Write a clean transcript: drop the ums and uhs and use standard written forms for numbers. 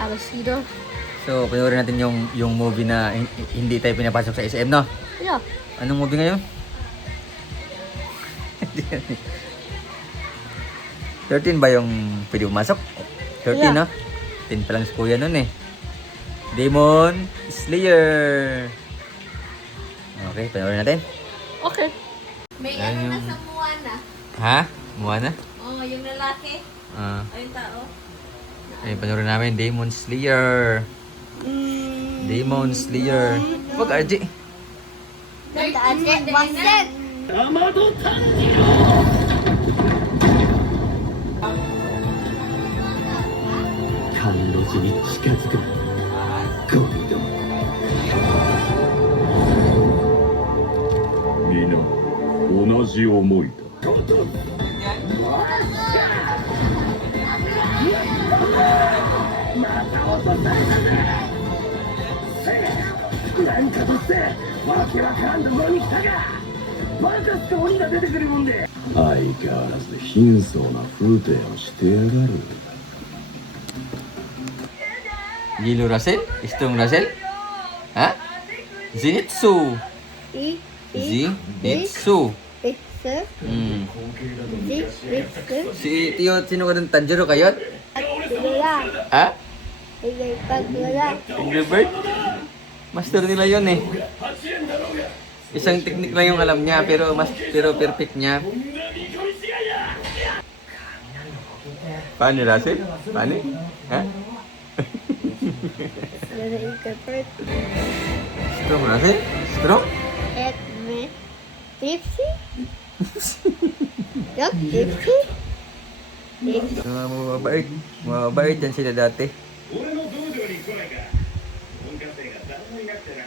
Arasido. So, panoorin natin yung movie na hindi tayo pinapasok sa SM, no? Yeah. Anong movie ngayon? 13 ba yung pwede pumasok? 13, Yeah. no? 10 pa lang si Kuya nun eh. Demon Slayer. Okay, panoorin natin. Okay. May Yan ano na yung- sa Moana. Ha? Moana? Oh, yung lalaki. Ah, O yung tao. ay, panoorin namin. Demon Slayer. Demon Slayer. Wag, RJ. Bakit? 甘露寺に近づくなゴミども皆同じ思いだ何かとしてわけわからんところに来たかバカすか鬼が出てくるもんで相変わらず貧相な風体をしてやがる Gilo Russell? Strong Russell? Ha? Zenitsu. Zenitsu. Hmm. Si Tio, sino ka dun? Tanjiro Kayot? Ha? Angry Bird? Master nila yun eh. Isang technique lang yung alam niya, pero perfect niya. Paano, Russell? Paano? Ha? Strong, Russell? Strong? Mga mababait. Mababait yan sila dati. 俺の道場に来ないか門下生が誰もいなくてな